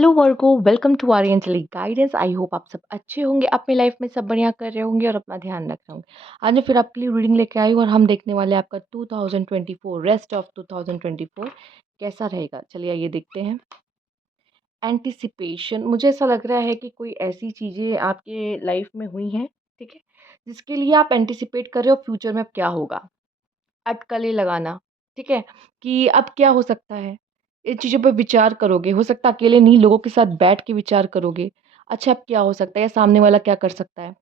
Hello Virgos, welcome to Aryan guidance. I hope आप सब अच्छे होंगे, अपनी लाइफ में सब बढ़िया कर रहे होंगे और अपना ध्यान रख रहे होंगे। आज मैं फिर आपके लिए रीडिंग लेके आई हूँ और हम देखने वाले हैं आपका 2024 रेस्ट ऑफ 2024 कैसा रहेगा। चलिए आइए देखते हैं। एंटिसिपेशन, मुझे ऐसा लग रहा है कि कोई ऐसी चीज़ें आपके लाइफ में हुई हैं, ठीक है, जिसके लिए आप एंटिसिपेट कर रहे हो फ्यूचर में अब क्या होगा। अटकलें लगाना, ठीक है, कि अब क्या हो सकता है? इन चीज़ों पे विचार करोगे, हो सकता है अकेले नहीं, लोगों के साथ बैठ के विचार करोगे। अच्छा अब क्या हो सकता है या सामने वाला क्या कर सकता है,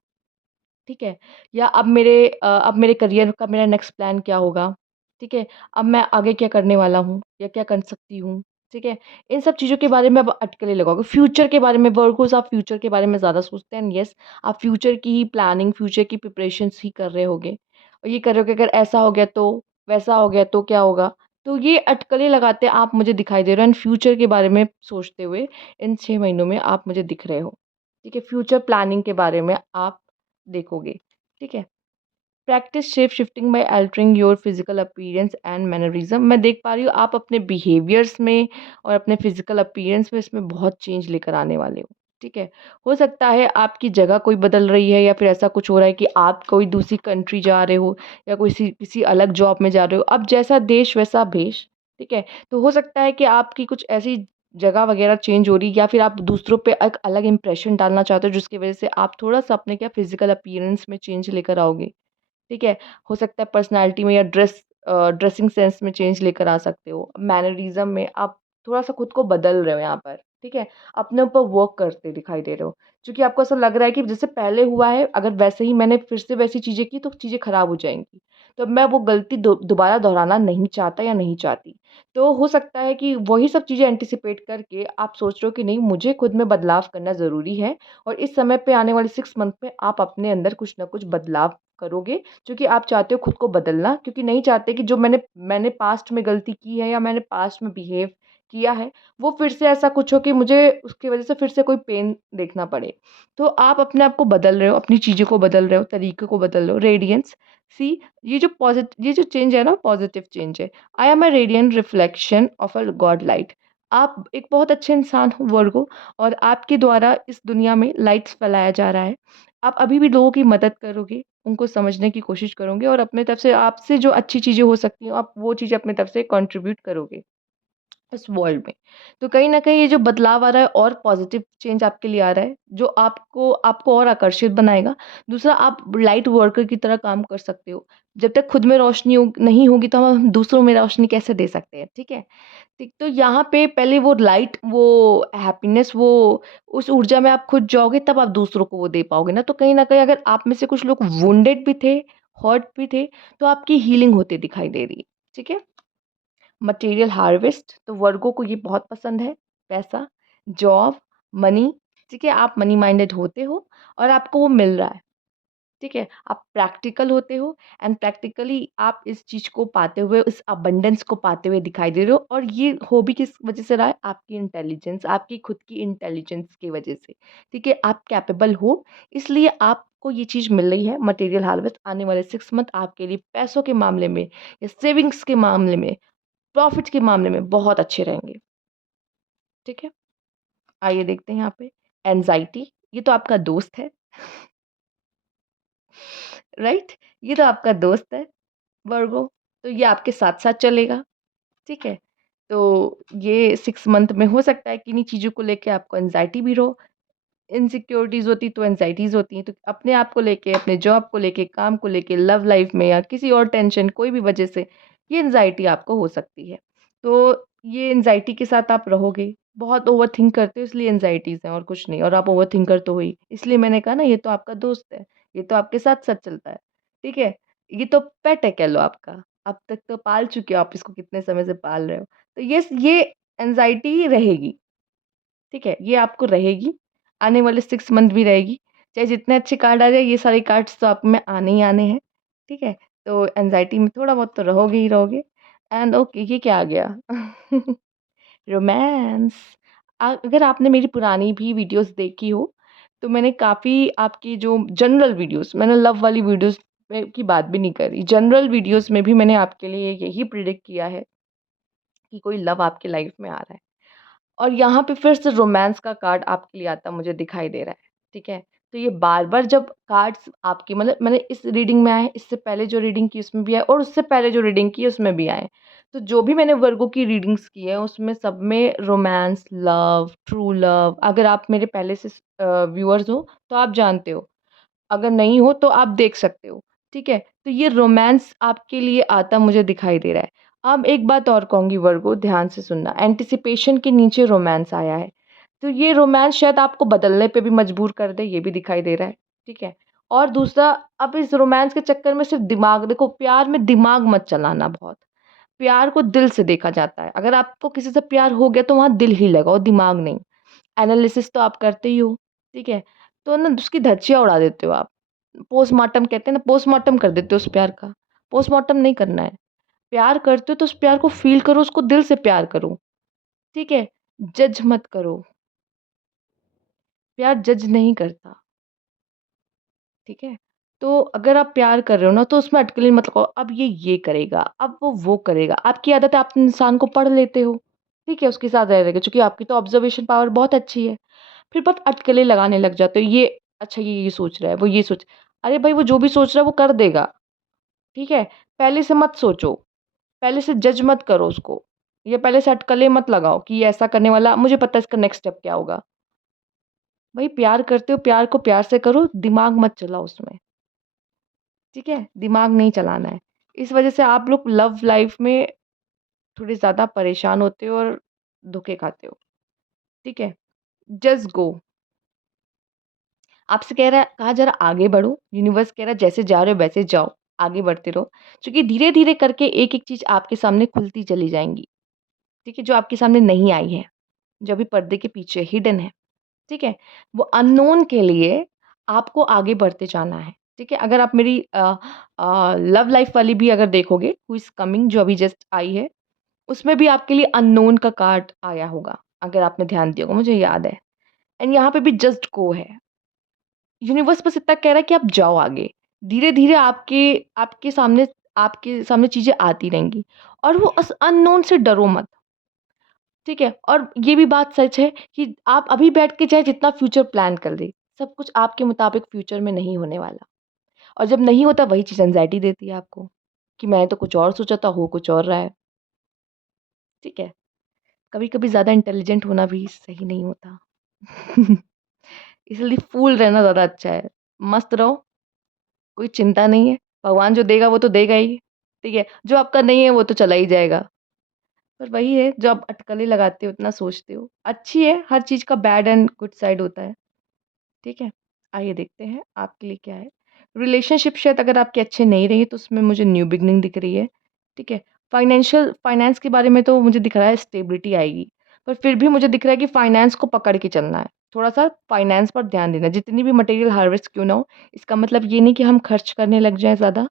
ठीक है? या अब मेरे करियर का मेरा नेक्स्ट प्लान क्या होगा, ठीक है? अब मैं आगे क्या करने वाला हूँ या क्या कर सकती हूँ, ठीक है? इन सब चीज़ों के बारे में अब अटकलें लगाओगे। फ्यूचर के बारे में वर्गोज़, आप फ्यूचर के बारे में ज़्यादा सोचते हैं एंड येस, आप फ्यूचर की ही प्लानिंग, फ्यूचर की प्रिपरेशंस ही कर रहे होगे। और ये कर रहे हो कि अगर ऐसा हो गया तो, वैसा हो गया तो क्या होगा? तो ये अटकलें लगाते आप मुझे दिखाई दे रहे हो एंड फ्यूचर के बारे में सोचते हुए इन 6 महीनों में आप मुझे दिख रहे हो, ठीक है? फ्यूचर प्लानिंग के बारे में आप देखोगे, ठीक है? Practice shape shifting by altering your physical appearance and mannerism. मैं देख पा रही हूँ आप अपने बिहेवियर्स में और अपने फिजिकल अपीयरेंस में इसमें बहुत चेंज लेकर आने वाले हो, ठीक है? हो सकता है आपकी जगह कोई बदल रही है या फिर ऐसा कुछ हो रहा है कि आप कोई दूसरी कंट्री जा रहे हो या कोई किसी अलग जॉब में जा रहे हो। अब जैसा देश वैसा भेष, ठीक है? तो हो सकता है कि आपकी कुछ ऐसी जगह वगैरह चेंज हो रही है या फिर आप दूसरों पे एक अलग इंप्रेशन डालना चाहते हो जिसकी वजह से आप थोड़ा-सा अपने क्या फिजिकल अपीयरेंस में चेंज लेकर आओगे। ठीक है? हो सकता है पर्सनैलिटी में या ड्रेसिंग सेंस में चेंज लेकर आ सकते हो। मैनरिज़्म में आप थोड़ा-सा खुद को बदल रहे हो यहाँ पर, ठीक है? अपने ऊपर वर्क करते दिखाई दे रहे हो। क्योंकि आपको ऐसा लग रहा है कि जैसे पहले हुआ है, अगर वैसे ही मैंने फिर से वैसी चीज़ें की तो चीज़ें खराब हो जाएँगी। तो अब मैं वो गलती दोबारा दोहराना नहीं चाहता या नहीं चाहती। तो हो सकता है कि वही सब चीज़ें एंटिसिपेट करके आप सोच रहे हो कि नहीं, मुझे खुद में बदलाव करना ज़रूरी है और इस समय पे आने वाले 6 मंथ में आप अपने अंदर कुछ न कुछ बदलाव करोगे, क्योंकि आप चाहते हो खुद को बदलना, क्योंकि नहीं चाहते कि जो मैंने मैंने पास्ट में गलती की है या मैंने पास्ट में बिहेव किया है, वो फिर से ऐसा कुछ हो कि मुझे उसकी वज़ह से फिर से कोई पेन देखना पड़े। तो आप अपने आप को बदल रहे हो, अपनी चीज़ों को बदल रहे हो, तरीके को बदल रहे हो। रेडियंस, सी, ये जो चेंज है ना, पॉज़िटिव चेंज है। I am a radiant reflection of a God light. आप एक बहुत अच्छे इंसान हो वर्गो, और आपके द्वारा इस दुनिया में लाइट्स फैलाया जा रहा है। आप अभी भी लोगों की मदद करोगे, उनको समझने की कोशिश करोगे और अपने तरफ से आपसे जो अच्छी चीज़ें हो सकती हैं, आप वो चीज़ें अपनी तरफ से कंट्रीब्यूट करोगे इस वर्ल्ड में। तो कहीं न कहीं ये जो बदलाव आ रहा है और पॉज़िटिव चेंज आपके लिए आ रहा है, जो आपको आपको और आकर्षित बनाएगा। दूसरा, आप लाइट वर्कर की तरह काम कर सकते हो। जब तक खुद में रोशनी नहीं होगी तो हम दूसरों में रोशनी कैसे दे सकते हैं, ठीक है? ठीक, तो यहाँ पे पहले वो लाइट, वो हैप्पीनेस, वो उस ऊर्जा में आप खुद जाओगे तब आप दूसरों को वो दे पाओगे ना। तो कहीं न कहीं अगर आप में से कुछ लोग वुंडेड भी थे, हर्ट भी थे, तो आपकी हीलिंग होती दिखाई दे रही है, ठीक है? मटेरियल हार्वेस्ट, तो वर्गों को ये बहुत पसंद है। पैसा, जॉब, मनी, ठीक है? आप मनी माइंडेड होते हो और आपको वो मिल रहा है। ठीक है? आप प्रैक्टिकल होते हो एंड प्रैक्टिकली आप इस चीज़ को पाते हुए, इस अबंडेंस को पाते हुए दिखाई दे रहे हो, और ये हो भी किस वज़ह से रहा है? आपकी इंटेलिजेंस, आपकी खुद की इंटेलिजेंस की वज़ह से। ठीक है? आप कैपेबल हो, इसलिए आपको ये चीज़ मिल रही है। मटेरियल हार्वेस्ट आने वाले 6 मंथ आपके लिए पैसों के मामले में या सेविंग्स के मामले में, प्रॉफ़िट के मामले में बहुत अच्छे रहेंगे। ठीक है? आइए देखते हैं यहाँ पे एंग्ज़ायटी, ये तो आपका दोस्त है, राइट? ये तो आपका दोस्त है। वर्गो, तो ये आपके साथ-साथ चलेगा, ठीक है? तो ये 6 मंथ में हो सकता है कि इन्हीं चीज़ों को लेके आपको एंग्ज़ायटी भी रहो, इनसिक्योरिटीज़ होती तो एंग्ज़ायटीज़ होती हैं, तो अपने आप को लेके, अपने जॉब को लेके, काम को लेके, लव लाइफ़ में या किसी और टेंशन कोई भी वजह से ये एंग्ज़ायटी आपको हो सकती है। तो ये एंग्ज़ायटी के साथ आप रहोगे, बहुत ओवरथिंक करते हो इसलिए एंग्ज़ायटीज़ हैं और कुछ नहीं, और आप ओवरथिंकर तो हो ही। इसलिए मैंने कहा ना, ये तो आपका दोस्त है, ये तो आपके साथ-साथ चलता है, ठीक है? ये तो पेट है कह लो आपका, अब तक तो पाल चुके हो आप इसको, कितने समय से पाल रहे हो। तो ये एंग्ज़ायटी रहेगी। ठीक है? ये आपको रहेगी, आने वाले 6 मंथ भी रहेगी। चाहे जितने अच्छे कार्ड आ जाए, ये सारे कार्ड्स तो आप में आने ही आने हैं, ठीक है? तो एंग्ज़ायटी में थोड़ा बहुत तो रहोगे ही रहोगे। एंड ओके, ये क्या आ गया? रोमांस। अगर आपने मेरी पुरानी भी वीडियोज़ देखी हो, तो मैंने काफ़ी आपकी जो जनरल वीडियोज़, मैंने लव वाली वीडियोज़ में की बात भी नहीं करी। जनरल वीडियोज़ में भी मैंने आपके लिए यही प्रेडिक्ट किया है कि कोई लव आपकी लाइफ़ में आ रहा है। और यहाँ पे फिर से रोमांस का कार्ड आपके लिए आता मुझे दिखाई दे रहा है, ठीक है? तो ये बार-बार जब कार्ड्स आपके मतलब मैंने इस रीडिंग में आए, इससे पहले जो रीडिंग की उसमें भी आए और उससे पहले जो रीडिंग की उसमें भी आए। तो जो भी मैंने वर्गो की रीडिंग्स की है उसमें सब में रोमांस, लव, ट्रू लव अगर आप मेरे पहले से व्यूअर्स हो तो आप जानते हो। अगर नहीं हो तो आप देख सकते हो, ठीक है? तो ये रोमांस आपके लिए आता मुझे दिखाई दे रहा है। अब एक बात और कहूँगी वर्गो ध्यान से सुनना, एंटीसिपेशन के नीचे रोमांस आया है। तो ये रोमांस शायद आपको बदलने पे भी मजबूर कर दे, ये भी दिखाई दे रहा है, ठीक है? और दूसरा अब इस रोमांस के चक्कर में सिर्फ़ दिमाग देखो प्यार में दिमाग मत चलाना बहुत। प्यार को दिल से देखा जाता है। अगर आपको किसी से प्यार हो गया तो वहाँ दिल ही लगाओ, दिमाग नहीं। एनालिसिस तो आप करते ही हो, ठीक है? तो ना उसकी धज्जियाँ उड़ा देते हो आप। पोस्टमार्टम कहते हैं ना, पोस्टमार्टम कर देते हो उस प्यार का। पोस्टमार्टम नहीं करना है। प्यार करते हो तो उस प्यार को फ़ील करो, उसको दिल से प्यार करो, ठीक है? जज मत करो। प्यार जज नहीं करता, ठीक है? तो अगर आप प्यार कर रहे हो ना तो उसमें अटकलें मत लगाओ, अब ये करेगा, अब वो करेगा। आपकी आदत है आप इंसान को पढ़ लेते हो, ठीक है? उसके साथ रह रह के चूँकि आपकी तो ऑब्ज़र्वेशन पावर बहुत अच्छी है। फिर बस अटकलें लगाने लग जाते हो, ये अच्छा ये सोच रहा है, वो ये सोच अरे भाई वो जो भी सोच रहा है वो कर देगा, ठीक है? पहले से मत सोचो, पहले से जज मत करो उसको, या पहले से अटकलें मत लगाओ कि ये ऐसा करने वाला मुझे पता है इसका नेक्स्ट स्टेप क्या होगा। भाई प्यार करते हो, प्यार को प्यार से करो, दिमाग मत चलाओ उसमें, ठीक है? दिमाग नहीं चलाना है। इस वजह से आप लोग लव लाइफ़ में थोड़े ज़्यादा परेशान होते हो और धोखे खाते हो, ठीक है? Just go. आपसे कह रहा है कहा जा रहा है आगे बढ़ो, यूनिवर्स कह रहा है जैसे जा रहे हो वैसे जाओ, आगे बढ़ते रहो। क्योंकि धीरे-धीरे करके एक-एक चीज़ आपके सामने खुलती चली जाएँगी, ठीक है? जो आपके सामने नहीं आई है, जो अभी पर्दे के पीछे हिडन है, ठीक है? वो अननोन के लिए आपको आगे बढ़ते जाना है, ठीक है? अगर आप मेरी लव लाइफ़ वाली भी अगर देखोगे, हू इज़ कमिंग जो अभी जस्ट आई है, उसमें भी आपके लिए अननोन का कार्ड आया होगा, अगर आपने ध्यान दिया होगा, मुझे याद है। एंड यहाँ पे भी जस्ट गो है। यूनिवर्स बस इतना कह रहा है कि आप जाओ आगे। धीरे-धीरे आपके सामने चीज़ें आती रहेंगी और वो उस अननोन से डरो मत, ठीक है? और ये भी बात सच है कि आप अभी बैठ के चाहे जितना फ्यूचर प्लान कर लें, सब कुछ आपके मुताबिक फ्यूचर में नहीं होने वाला और जब नहीं होता वही चीज़ एंग्ज़ायटी देती है आपको, कि मैंने तो कुछ और सोचा था, हो कुछ और रहा है, ठीक है? कभी-कभी ज़्यादा इंटेलिजेंट होना भी सही नहीं होता। इसलिए फूल रहना ज़्यादा अच्छा है। मस्त रहो, कोई चिंता नहीं है, भगवान जो देगा वो तो देगा ही, ठीक है? जो आपका नहीं है वो तो चला ही जाएगा। पर वही है जो आप अटकलें लगाते हो, इतना सोचते हो, अच्छी है, हर चीज़ का बैड एंड गुड साइड होता है, ठीक है? आइए देखते हैं आपके लिए क्या है। रिलेशनशिप शायद अगर आपके अच्छे नहीं रहे तो उसमें मुझे न्यू बिगिनिंग दिख रही है, ठीक है? फाइनेंस के बारे में तो मुझे दिख रहा है स्टेबिलिटी आएगी, पर फिर भी मुझे दिख रहा है कि फाइनेंस को पकड़ के चलना है। थोड़ा-सा फाइनेंस पर ध्यान देना, जितनी भी मटेरियल हार्वेस्ट क्यों ना हो, इसका मतलब ये नहीं कि हम खर्च करने लग जाएँ ज़्यादा।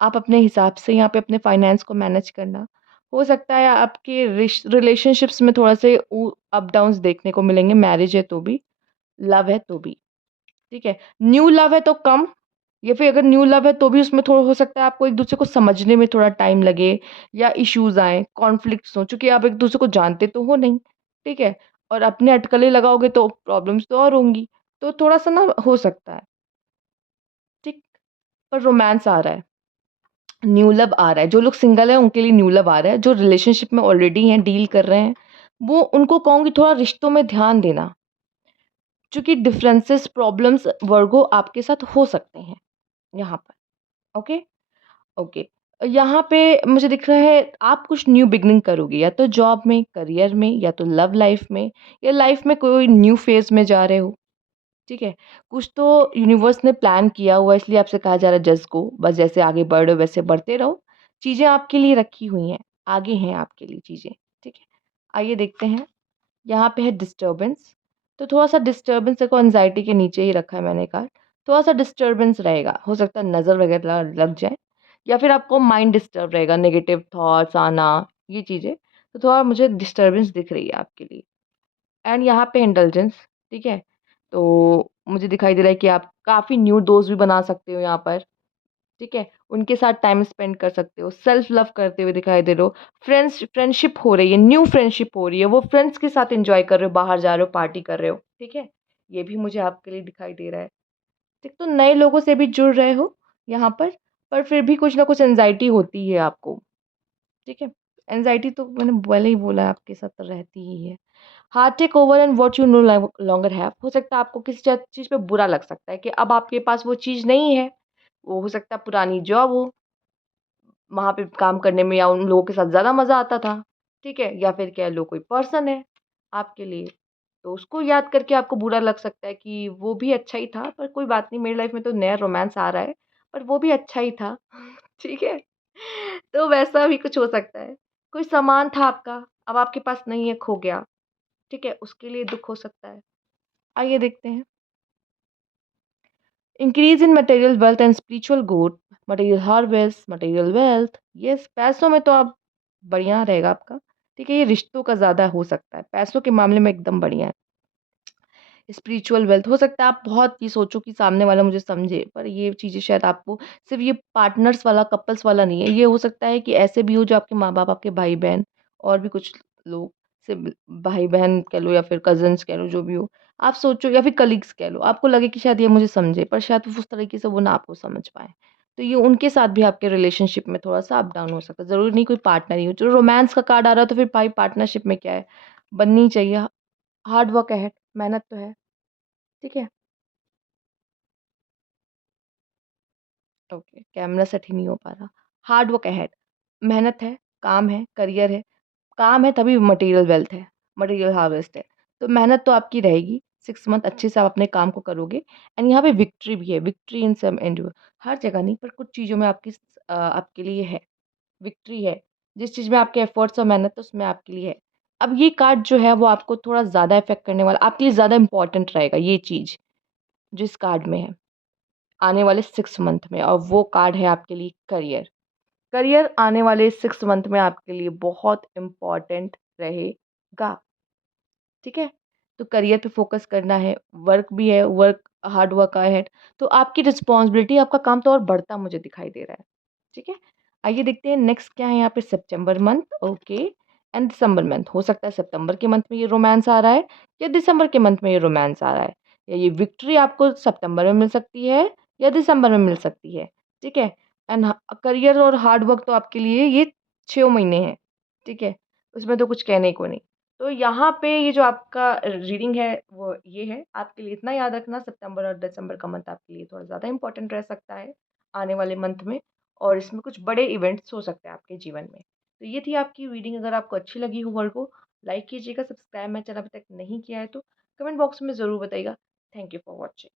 आप अपने हिसाब से यहाँ पे अपने फाइनेंस को मैनेज करना। हो सकता है आपके रिलेशनशिप्स में थोड़ा से अप डाउन्स देखने को मिलेंगे, मैरिज है तो भी, लव है तो भी, ठीक है? न्यू लव है तो कम या फिर अगर न्यू लव है तो भी उसमें थोड़ा हो सकता है आपको एक-दूसरे को समझने में थोड़ा टाइम लगे या इश्यूज़ आएँ, कॉन्फ्लिक्ट्स हों, चूँकि आप एक-दूसरे को जानते तो हो नहीं, ठीक है? और अपने अटकलें लगाओगे तो प्रॉब्लम्स तो और होंगी। तो थोड़ा-सा ना हो सकता है, ठीक? पर रोमांस आ रहा है। न्यू लव आ रहा है, जो लोग सिंगल हैं उनके लिए न्यू लव आ रहा है, जो रिलेशनशिप में ऑलरेडी हैं, डील कर रहे हैं, वो उनको कहूँगी थोड़ा रिश्तों में ध्यान देना, क्योंकि डिफरेंसेस, प्रॉब्लम्स वर्गो आपके साथ हो सकते हैं यहाँ पर, ओके? ओके। यहाँ पे मुझे दिख रहा है आप कुछ न्यू बिगिनिंग करोगे या तो जॉब में, करियर में या तो लव लाइफ में या लाइफ में कोई न्यू फेज़ में जा रहे हो। ठीक है? कुछ तो यूनिवर्स ने प्लान किया हुआ है इसलिए आपसे कहा जा रहा है जस्ट गो बस जैसे आगे बढ़ रहे हो वैसे बढ़ते रहो। चीज़ें आपके लिए रखी हुई हैं, आगे हैं आपके लिए चीज़ें, ठीक है? आइए देखते हैं, यहाँ पे है डिस्टर्बेंस, तो थोड़ा-सा डिस्टर्बेंस देखो एंग्ज़ायटी के नीचे ही रखा है मैंने कार्ड, थोड़ा-सा डिस्टर्बेंस रहेगा, हो सकता है नज़र वगैरह लग जाए या फिर आपको माइंड डिस्टर्ब रहेगा, नेगेटिव थॉट्स आना, ये चीज़ें, तो थोड़ा मुझे डिस्टर्बेंस दिख रही है आपके लिए। एंड यहाँ पे इंडल्जेंस, ठीक है? तो मुझे दिखाई दे रहा है कि आप काफ़ी न्यू दोस्त भी बना सकते हो यहाँ पर, ठीक है? उनके साथ टाइम स्पेंड कर सकते हो, सेल्फ लव करते हुए दिखाई दे रहे हो, फ्रेंडशिप हो रही है, न्यू फ्रेंडशिप हो रही है, वो फ्रेंड्स के साथ एन्जॉय कर रहे हो, बाहर जा रहे हो, पार्टी कर रहे हो, ठीक है? ये भी मुझे आपके लिए दिखाई दे रहा है। एक तो नए लोगों से भी जुड़ रहे हो यहाँ पर फिर भी कुछ ना कुछ एंग्ज़ायटी होती है आपको, ठीक है? एंग्ज़ायटी तो मैंने पहले ही बोला है आपके साथ तो रहती ही है। Heart take over and what you no longer have हो सकता है आपको किसी चीज़ पे बुरा लग सकता है कि अब आपके पास वो चीज़ नहीं है। वो हो सकता है पुरानी जॉब हो, वहाँ पे काम करने में या उन लोगों के साथ ज़्यादा मज़ा आता था, ठीक है? या फिर कह लो कोई पर्सन है आपके लिए, तो उसको याद करके आपको बुरा लग सकता है कि वो भी अच्छा ही था, पर कोई बात नहीं मेरी लाइफ़ में तो नया रोमांस आ रहा है, पर वो भी अच्छा ही था, ठीक है? तो वैसा भी कुछ हो सकता है। कोई सामान था आपका, अब आपके पास नहीं है, खो गया, ठीक है? उसके लिए दुःख हो सकता है। आइए देखते हैं। Increase in material wealth and spiritual growth, material harvest, material wealth, yes पैसों में तो आप बढ़िया रहेगा आपका, ठीक है? ये रिश्तों का ज़्यादा हो सकता है, पैसों के मामले में एकदम बढ़िया है। स्पिरिचुअल वेल्थ हो सकता है आप बहुत ये सोचो कि सामने वाला मुझे समझे, पर ये चीज़ें शायद आपको सिर्फ़ ये पार्टनर्स वाला, कपल्स वाला नहीं है। ये हो सकता है कि ऐसे भी हो जो आपके माँ-बाप, आपके भाई-बहन और भी कुछ लोग सिब भाई-बहन कह लो या फिर कज़िन्स कह लो, जो भी हो। आप सोचो या फिर कलीग्स कह लो, आपको लगे कि शायद ये मुझे समझे, पर शायद उस तरीके से वो ना आपको समझ पाएँ। तो ये उनके साथ भी आपके रिलेशनशिप में थोड़ा-सा अप डाउन हो सकता है। ज़रूरी नहीं कोई पार्टनर ही हो। जो रोमांस का कार्ड आ रहा है तो फिर भाई पार्टनरशिप में क्या है, बननी चाहिए। हार्ड वर्क अहेड, मेहनत तो है, ठीक है? ओके, कैमरा सेट ही नहीं हो पा रहा। हार्ड वर्क अहेड, मेहनत है, काम है, करियर है। काम है तभी मटेरियल वेल्थ है, मटेरियल हार्वेस्ट है। तो मेहनत तो आपकी रहेगी, 6 मंथ अच्छे से आप अपने काम को करोगे एंड यहाँ पे विक्ट्री भी है, विक्ट्री इन सम एंड हर जगह नहीं पर कुछ चीज़ों में आपके लिए है, विक्ट्री है। जिस चीज़ में आपके एफर्ट्स और मेहनत है उसमें आपके लिए है। अब ये कार्ड जो है वो आपको थोड़ा ज़्यादा इफ़ेक्ट करने वाला आपके लिए ज़्यादा इम्पोर्टेंट रहेगा ये चीज़, जो इस कार्ड में है, आने वाले 6 मंथ में और वो कार्ड है आपके लिए करियर। करियर आने वाले 6 मंथ में आपके लिए बहुत इम्पोर्टेंट रहेगा, ठीक है? तो करियर पे फ़ोकस करना है, वर्क भी है, हार्ड वर्क अहेड तो आपकी रिस्पॉन्सिबिलिटी, आपका काम तो और बढ़ता मुझे दिखाई दे रहा है, ठीक है? आइए देखते हैं नेक्स्ट क्या है यहाँ पे सितंबर मंथ, ओके एंड दिसंबर मंथ। हो सकता है सितंबर के मंथ में ये रोमांस आ रहा है या दिसंबर के मंथ में ये रोमांस आ रहा है या ये विक्ट्री आपको सितंबर में मिल सकती है या दिसंबर में मिल सकती है, ठीक है? एंड करियर और हार्ड वर्क तो आपके लिए ये 6 महीने हैं, ठीक है? उसमें तो कुछ कहने को नहीं। तो यहाँ पे ये जो आपका रीडिंग है वो ये है, आपके लिए इतना याद रखना सितंबर और दिसंबर का मंथ आपके लिए थोड़ा ज़्यादा इम्पोर्टेंट रह सकता है, आने वाले मंथ में और इसमें कुछ बड़े इवेंट्स हो सकते हैं आपके जीवन में। तो ये थी आपकी रीडिंग अगर आपको अच्छी लगी हो वर्गो, लाइक कीजिएगा, सब्सक्राइब मेरा चैनल अभी तक नहीं किया है तो कमेंट बॉक्स में ज़रूर बताइएगा। Thank you for watching.